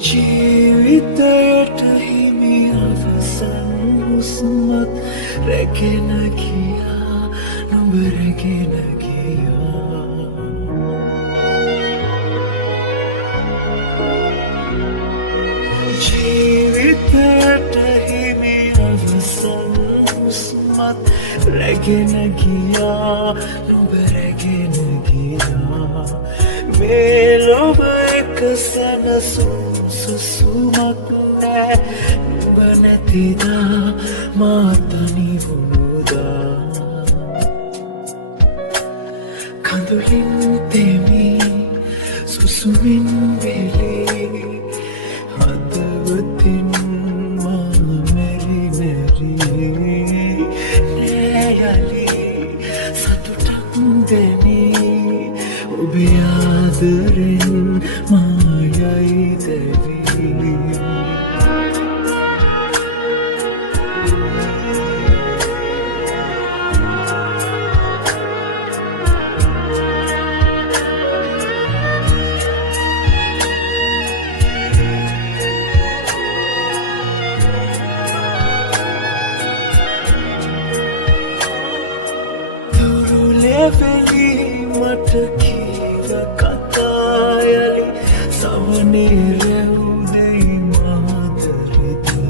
ජීවිතයට හිමි අවසන් හුස්මක් රැගෙන ගියා නුඹ රැගෙන ගියා ජීවිතයට හිමි අවසන් හුස්මක් රැගෙන ගියා නුඹ රැගෙන ගියා මේ ලොව එක සැනසුම් සුසුමක් නෑ නුඹ නැතිදා මා තනි වුණුදා කඳුලින් තෙමි සුසුමින් වෙලේ හදවතින් මා මෙරි මෙරි නෑයලි සතුටක් දෙනී ඔබේ ආදරෙන් මායයි දෙවී දුරුලෙවෙලි මට කීව කතායලි සමනේ රැවුදෙයි මාදරෙති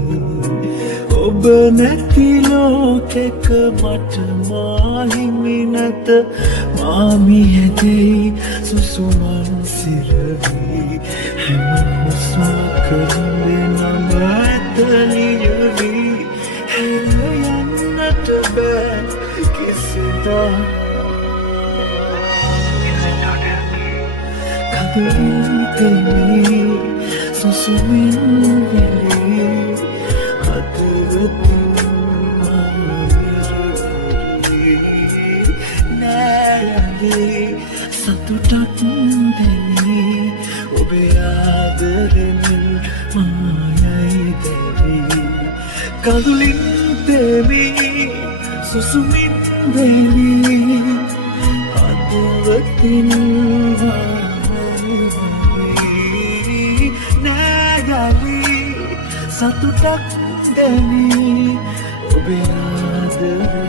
ඔබ නැති ලෝකෙක මට මාහිමි නැත මාමියදෙයි සුසුමන් සිරවී හැම හුස්මකදී නම ඇතලියවී හැර යන්නට බෑ කිසිදා කඳුලින් තෙමි සුසුමින් වෙලේ හදවතින් මා මෙරි නෑයලි සතුටක් දැනී ඔබේ ආදරෙන් මායයි දෙවී කඳුලින් තෙමි සුසුමින් වෙලේ හදවතින් මා නෑයලි සතුටක් දැනී ඔබේ ආදරෙන්